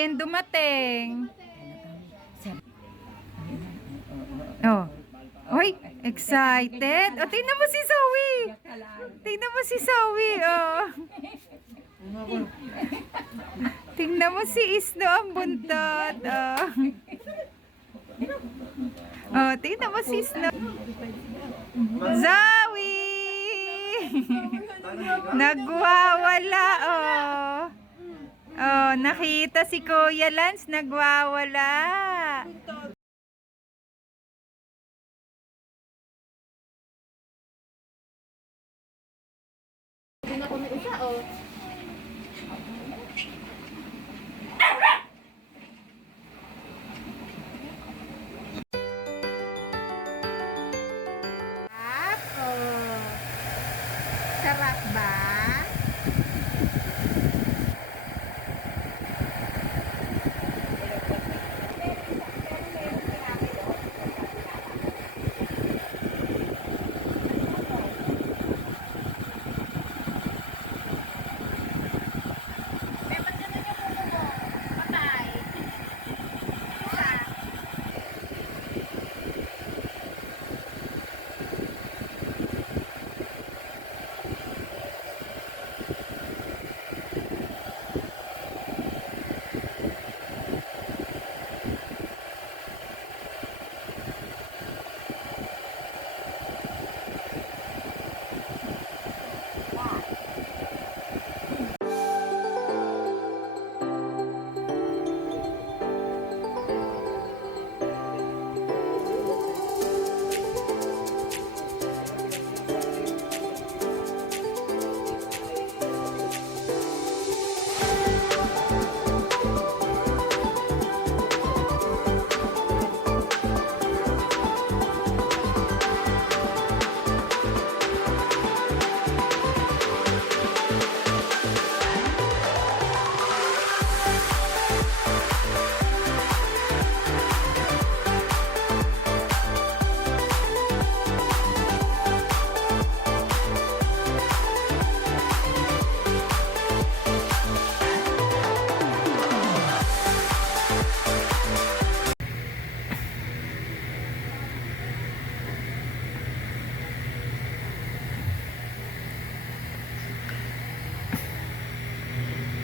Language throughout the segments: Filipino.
yung dumating. Oh. Hoy, excited. Oh, tingnan mo si Zoe. Tingnan mo si Zoe, oh. Tingnan mo si Isno ang buntot, oh. Oh, tingnan mo si Isno. Zoe! Nagwawala, oh. Oh, nakita si Kuya Lance, nagwawala. Sarap ba?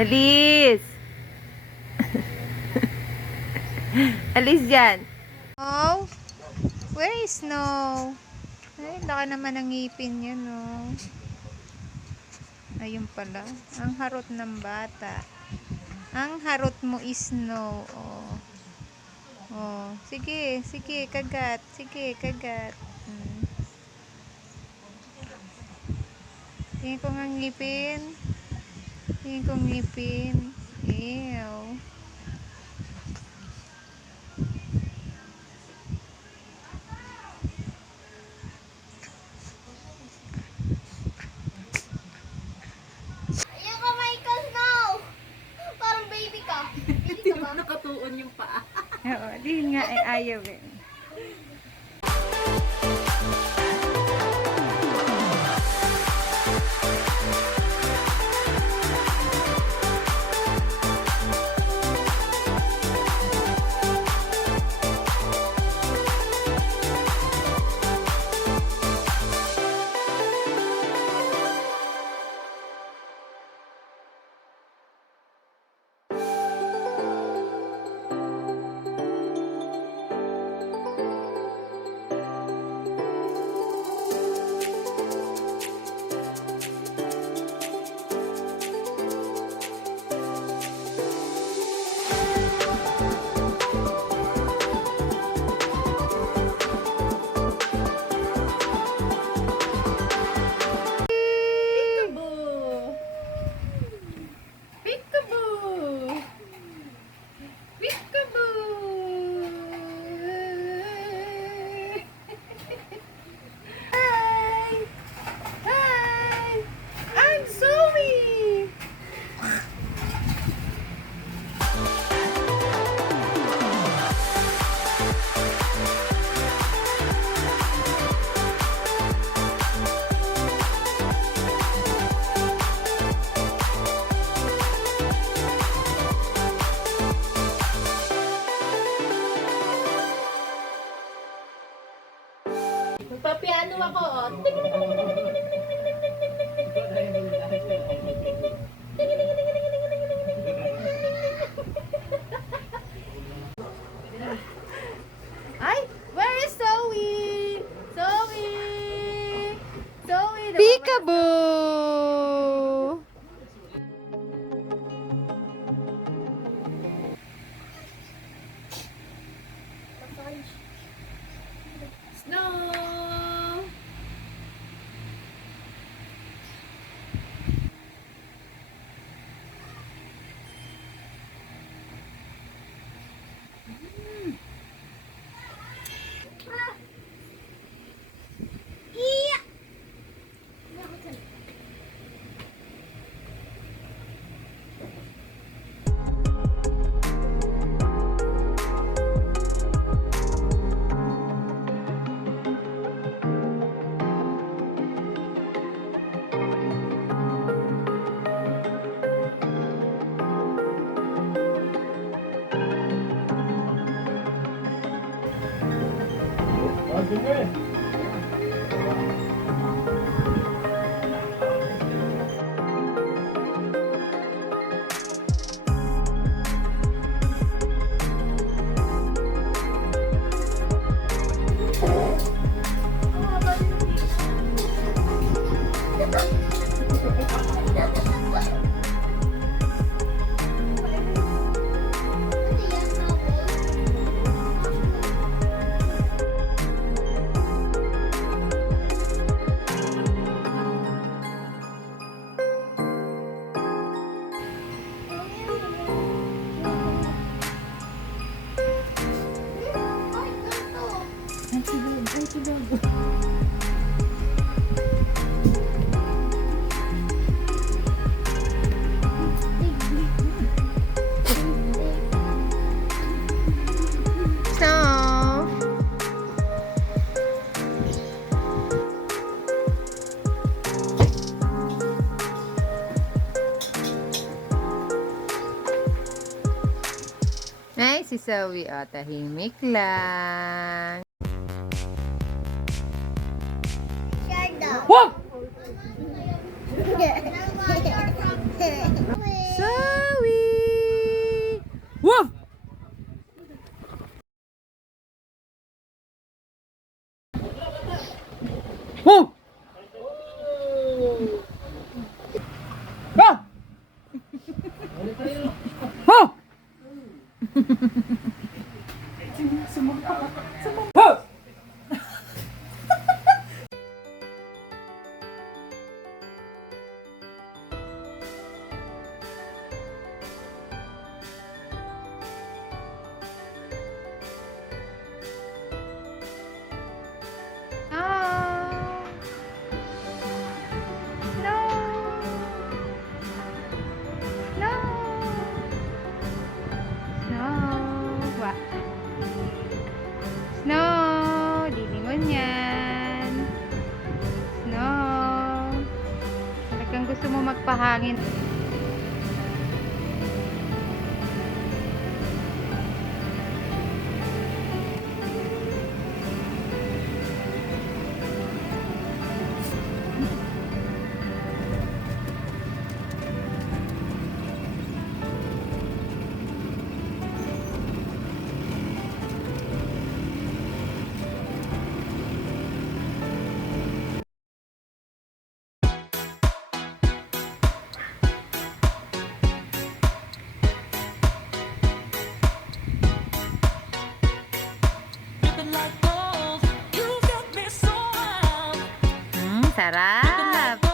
Alis! Alis dyan. Snow? Where is Snow? Ay, laka naman ang ngipin niya, no? Ayun pala. Ang harot ng bata. Ang harot mo is Snow. Oh. Oh. Sige, sige, kagat. Sige, kagat. Tingin ko nga ngipin. Tingin ko ngipin. Ew. Ayun ka, Michael, no! Parang baby ka. Baby ka ba? Nakatuon yung paa. Oo, di nga ayaw eh. Magpa-piano ako, oh. Ay, where is Zoe? Zoe! Zoe! Peekaboo! Snow! Snow! Ay, si Zoe, oh, tahimik lang. Whoa! Zoe! Whoa! Whoa! Ah! Oh! Oh! Snow! Lilingon yan. Snow! Talagang gusto mo magpahangin. Sarap!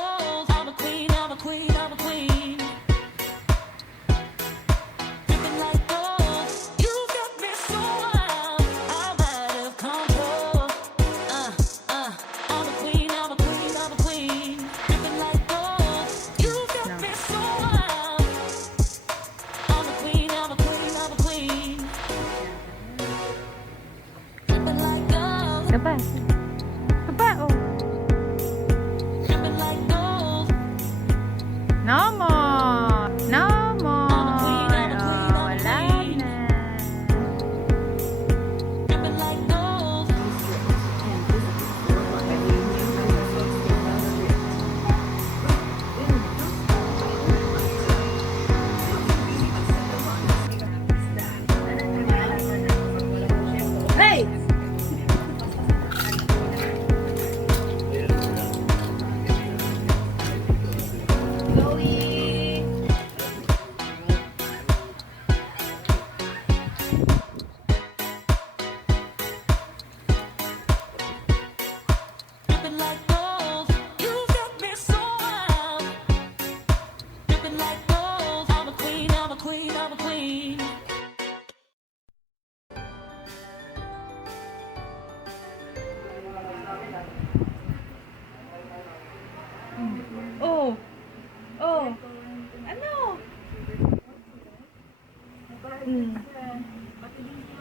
Aba, aba, oh. No more! No more! Oh, wala na.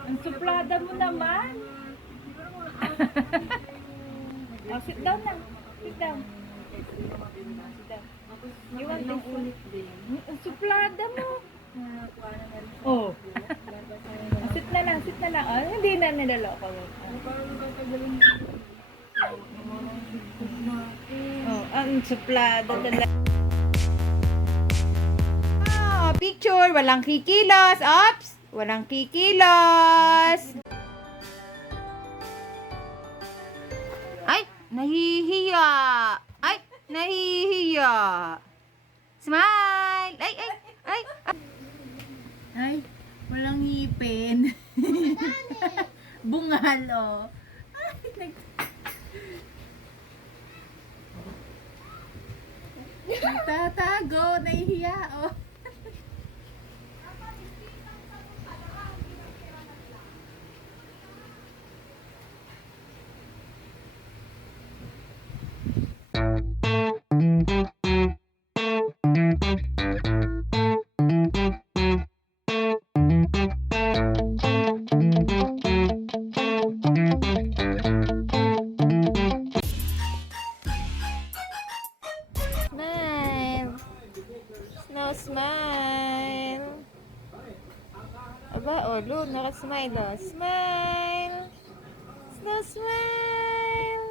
Ang suplada mo naman. Oh, sit down na. Sit down. Sit down. You want this one? Ang suplada mo. Oh. Sit na lang, sit na lang. Oh, hindi na niloloko yun. Oh, ang suplada talaga. Ah, picture. Walang kikilos. Ops! Walang kikilos. Ay, nahihiya. Ay, nahihiya. Smile. Ay, ay, ay. Ay, walang ngipin. Bungal, oh. Ay, nagtatago, nahihiya, oh. Smile. Snow smile. Aba, oh, Lu, naka-smile, oh. Smile. Snow smile.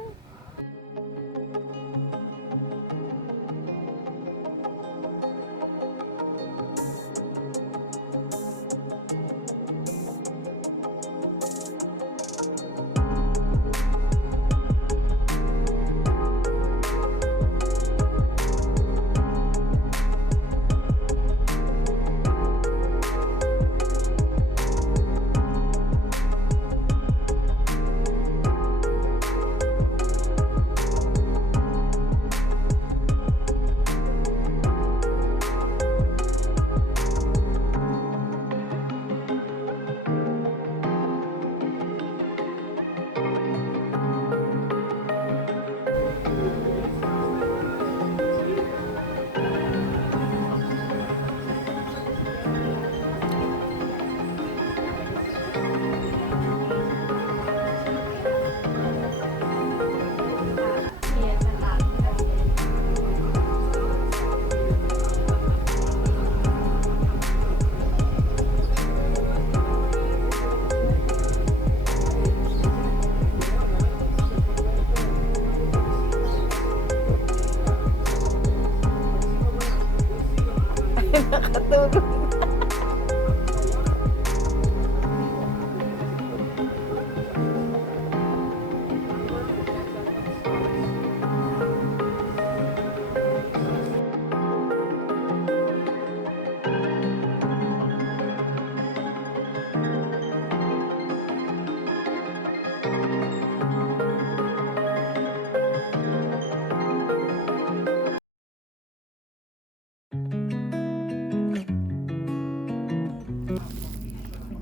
Nakatulog.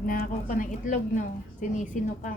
Nagnakaw ka ng itlog, no? Sinisino ka.